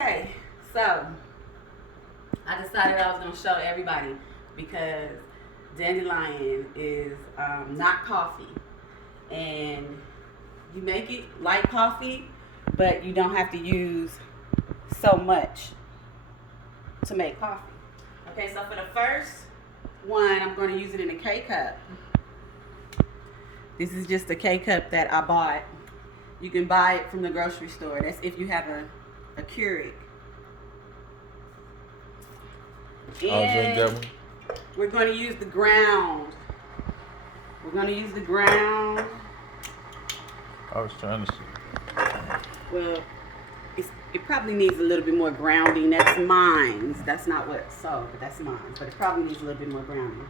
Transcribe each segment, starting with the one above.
Okay, so I decided I was going to show everybody because Dandelion is not coffee. And you make it like coffee, but you don't have to use so much to make coffee. Okay, so for the first one, I'm going to use it in a K cup. This is just a K cup that I bought. You can buy it from the grocery store. That's if you have a keurig. I'll drink that one. We're going to use the ground. We're going to use the ground. I was trying to see. Well, it probably needs a little bit more grounding. That's mine. That's not what's sold, but that's mine. But it probably needs a little bit more grounding.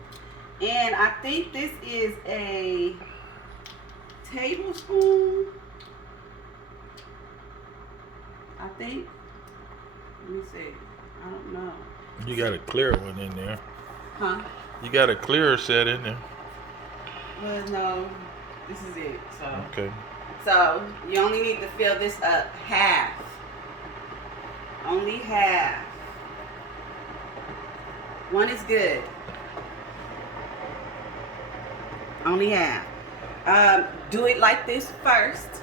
And I think this is a tablespoon. I think. Let me see. I don't know. You got a clear one in there. Huh? You got a clearer set in there. Well, no. This is it. So. Okay. So you only need to fill this up half. Only half. One is good. Only half. Do it like this first,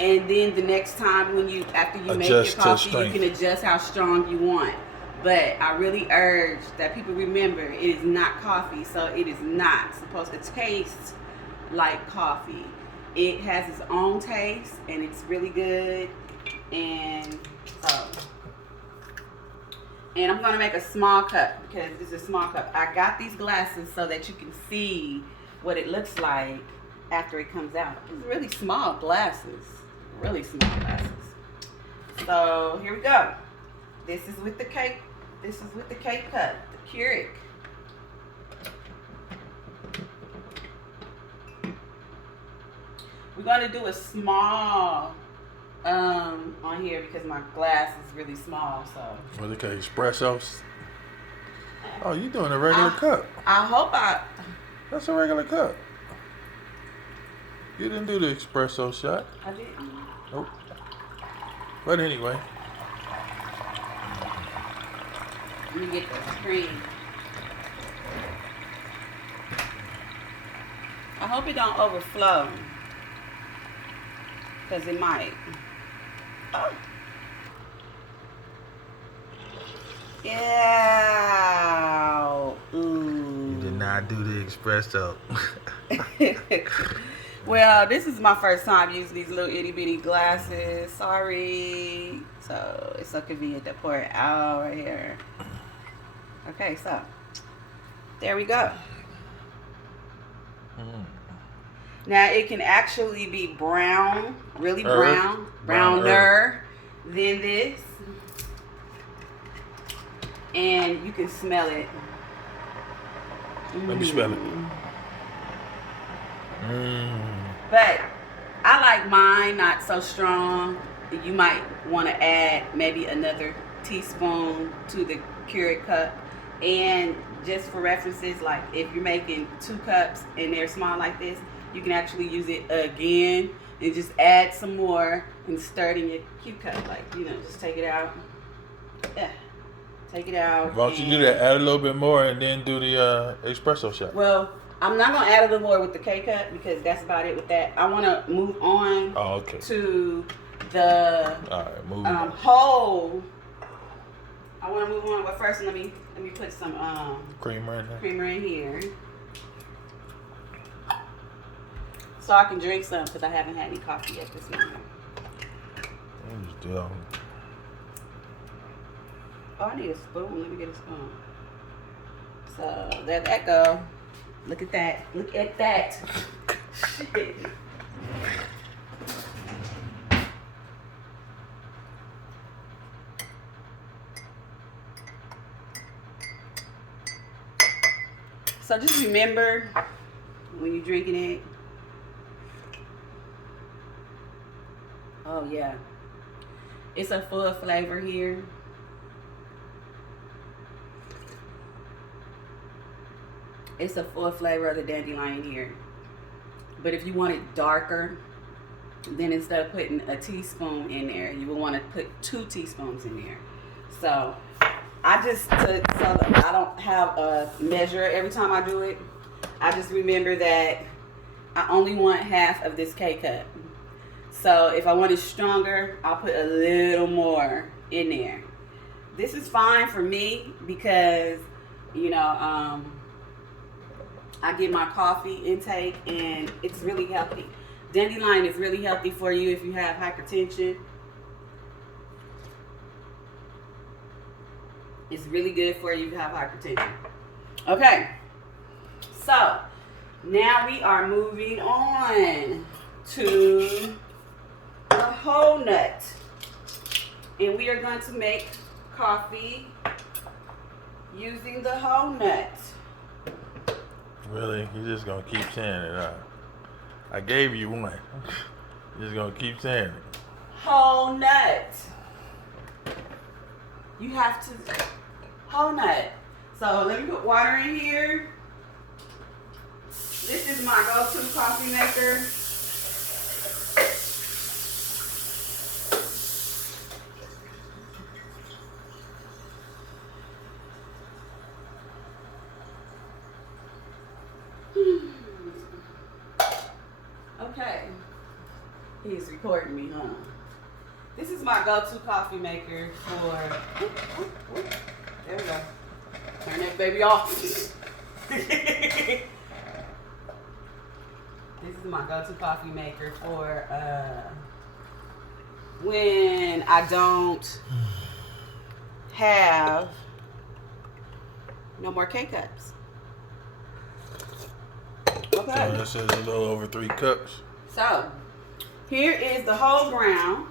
and then the next time after you make your Adjust to coffee, you strength. can adjust how strong you want. But I really urge that people remember it is not coffee, so it is not supposed to taste like coffee. It has its own taste, and it's really good. And I'm gonna make a small cup because this is a small cup. I got these glasses so that you can see what it looks like after it comes out. It's really small glasses, really small glasses. So here we go. This is with the cake. This is with the cake cup, the keurig. We're gonna do a small on here because my glass is really small. So. What they call espressos? Oh, you doing a regular cup? I hope That's a regular cup. You didn't do the espresso shot. I didn't. Nope. But anyway. Let me get the screen. I hope it don't overflow. Because it might. Oh. Yeah. Ooh. You did not do the espresso. Well, this is my first time using these little itty bitty glasses. Sorry. So it's so convenient to pour it out right here. Okay, so there we go. Now it can actually be brown, really brown, browner than this. And you can smell it. Let me smell it. But I like mine not so strong. You might want to add maybe another teaspoon to the Keurig cup. And just for references, like if you're making 2 cups and they're small like this, you can actually use it again and just add some more and stir it in your cute cup. Like, just take it out. Yeah. Take it out. Why don't you do that? Add a little bit more and then do the espresso shot. Well, I'm not going to add a little more with the K-Cup because that's about it with that. I want to move on to the whole. I want to move on, but first let me put some creamer in there. Creamer in here. So I can drink some because I haven't had any coffee yet this morning. Oh, I need a spoon. Let me get a spoon. So there that go. Look at that. Look at that. Shit. So just remember when you're drinking it. Oh yeah. It's a full flavor here. It's a full flavor of the dandelion here. But if you want it darker, then instead of putting a teaspoon in there, you would want to put 2 teaspoons in there. So I just took, so that I don't have a measure every time I do it. I just remember that I only want half of this K-cup. So if I want it stronger, I'll put a little more in there. This is fine for me because, you know, I get my coffee intake and it's really healthy. Dandelion is really healthy for you if you have hypertension. It's really good for you if you have hypertension. Okay, so now we are moving on to the whole nut. And we are going to make coffee using the whole nut. Really? You're just gonna keep saying it, huh? I gave you one. You're just gonna keep saying it. Whole nut. You have to whole nut. So let me put water in here. This is my go-to coffee maker. Okay. He's recording me, huh? This is my go-to coffee maker for... There we go. Turn that baby off. This is my go-to coffee maker for when I don't have no more K-cups. Okay. So that says a little over 3 cups. So, here is the whole ground.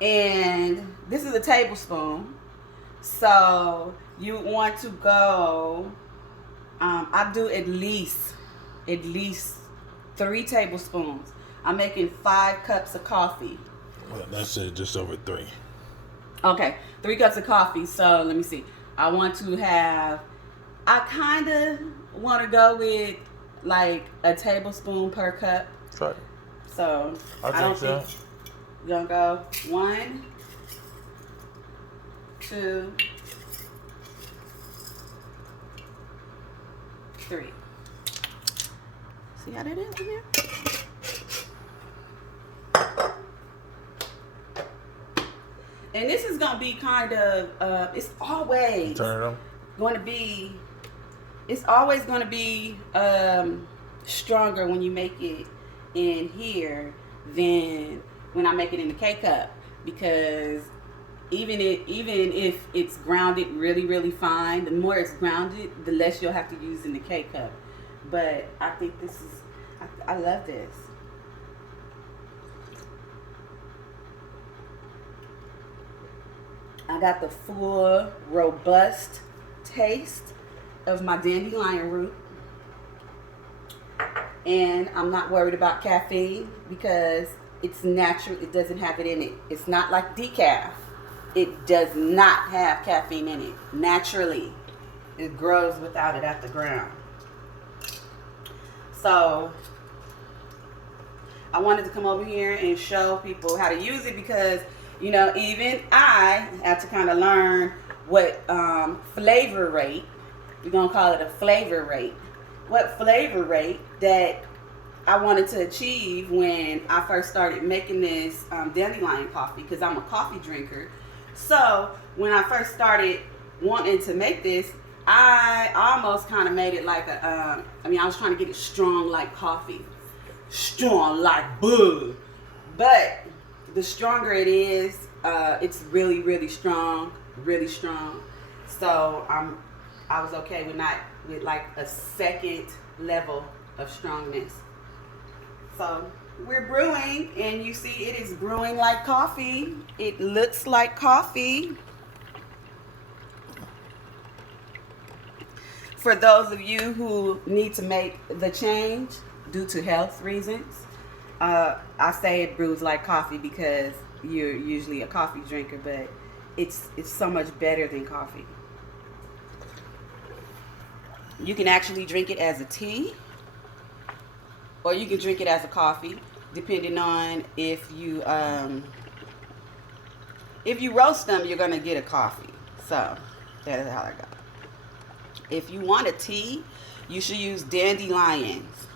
And this is a tablespoon. So, you want to go, I do at least 3 tablespoons. I'm making 5 cups of coffee. Well, that says just over 3. Okay, 3 cups of coffee. So, let me see. I want to have, I kind of want to go with like a tablespoon per cup. Right. So I don't think you're gonna go 1, 2, 3. See how that is in there? And this is gonna be kind of it's always Turn it on. going to be. It's always going to be stronger when you make it in here than when I make it in the K-cup, because even if it's grounded really, really fine, the more it's grounded, the less you'll have to use in the K-cup. But I think this is, I love this. I got the full, robust taste of my dandelion root, and I'm not worried about caffeine because it's natural. It doesn't have it in it. It's not like decaf. It does not have caffeine in it. Naturally, it grows without it at the ground. So I wanted to come over here and show people how to use it, because you know, even I had to kind of learn what flavor rate. We're going to call it a flavor rate. What flavor rate that I wanted to achieve when I first started making this Dandelion coffee, because I'm a coffee drinker. So when I first started wanting to make this, I almost kind of made it like a, I was trying to get it strong like coffee. Strong like bug. But the stronger it is, it's really, really strong. Really strong. So I was okay with like a second level of strongness. So we're brewing, and you see it is brewing like coffee. It looks like coffee. For those of you who need to make the change due to health reasons, I say it brews like coffee because you're usually a coffee drinker, but it's so much better than coffee. You can actually drink it as a tea. or you can drink it as a coffee, depending on if you roast them, you're gonna get a coffee. So that is how I go. If you want a tea, you should use dandelions.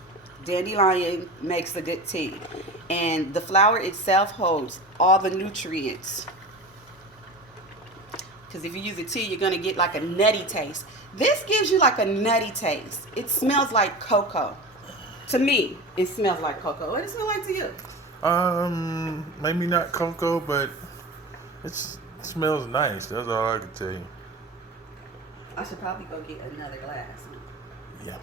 Dandelion makes a good tea, and the flower itself holds all the nutrients. Because if you use a tea, you're gonna get like a nutty taste. This gives you like a nutty taste. It smells like cocoa. To me, it smells like cocoa. What does it smell like to you? Maybe not cocoa, but it smells nice. That's all I can tell you. I should probably go get another glass. Yeah.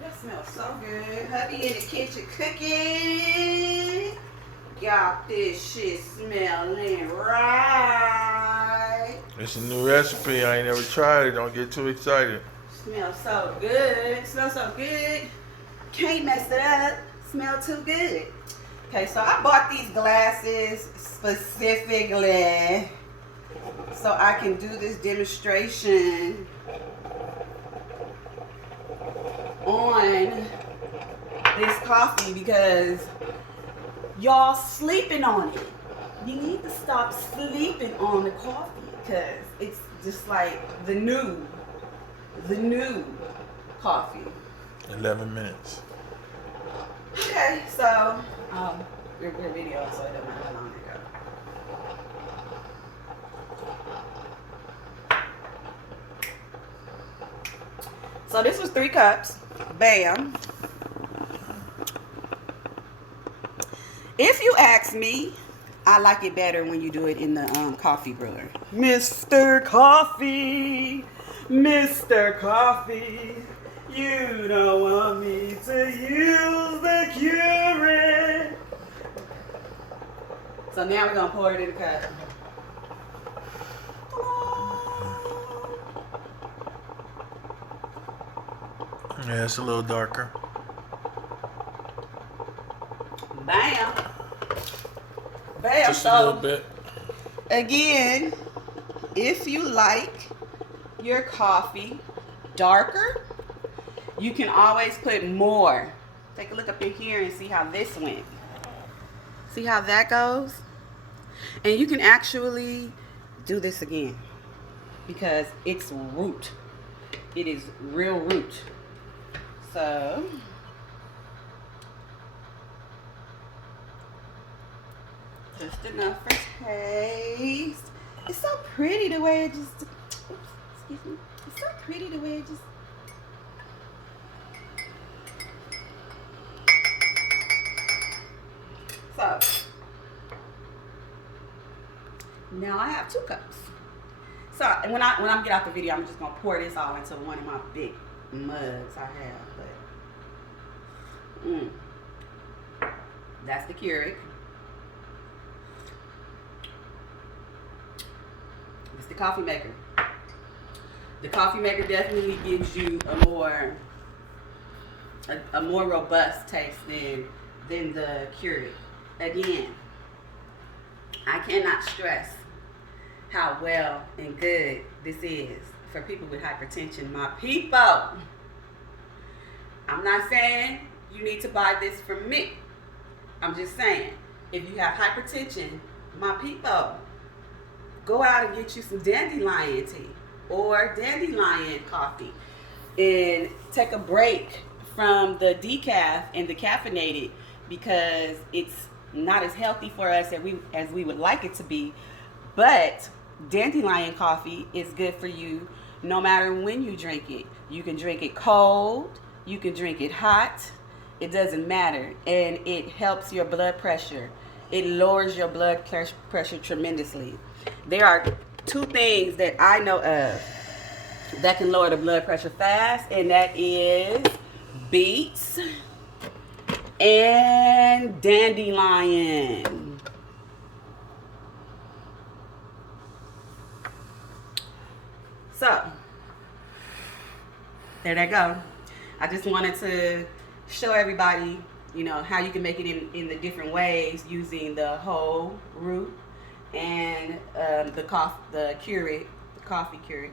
That smells so good. Hubby in the kitchen cooking. Got this shit smelling right. It's a new recipe. I ain't never tried it. Don't get too excited. Smells so good. Smells so good. Can't mess it up. Smell too good. Okay, so I bought these glasses specifically so I can do this demonstration on this coffee because y'all sleeping on it. You need to stop sleeping on the coffee because it's just like the new coffee. 11 minutes. Okay, so we're video, so it doesn't matter how long it goes. So this was 3 cups. Bam. If you ask me, I like it better when you do it in the coffee brewer. Mr. Coffee, Mr. Coffee, you don't want me to use the keurig. So now we're gonna pour it in the cup. Yeah, it's a little darker. Bam. Bam. Just a little bit. Again, if you like your coffee darker, you can always put more. Take a look up in here and see how this went. See how that goes? And you can actually do this again because it's root. It is real root. So just enough for taste. It's so pretty the way it just, oops, excuse me. It's so pretty the way it just. So now I have 2 cups. So and when I get out the video, I'm just gonna pour this all into one of my big mugs I have. But that's the Keurig. It's the coffee maker. The coffee maker definitely gives you a more robust taste than the Keurig. Again, I cannot stress how well and good this is for people with hypertension. My people, I'm not saying you need to buy this from me. I'm just saying, if you have hypertension, my people, go out and get you some dandelion tea or dandelion coffee and take a break from the decaf and the caffeinated because it's not as healthy for us as we would like it to be. But dandelion coffee is good for you no matter when you drink it. You can drink it cold, you can drink it hot, it doesn't matter. And it helps your blood pressure. It lowers your blood pressure tremendously. There are 2 things that I know of that can lower the blood pressure fast, and that is beets and dandelion. So, there they go. I just wanted to show everybody how you can make it in the different ways using the whole root and the Keurig, the coffee Keurig.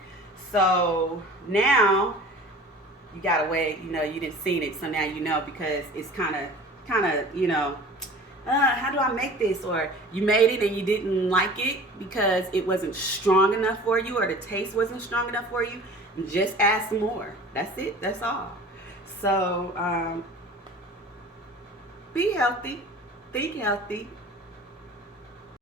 So now you gotta wait. You didn't see it, so now because it's kind of how do I make this? Or you made it and you didn't like it because it wasn't strong enough for you, or the taste wasn't strong enough for you. Just add some more. That's it. That's all. So be healthy, think healthy,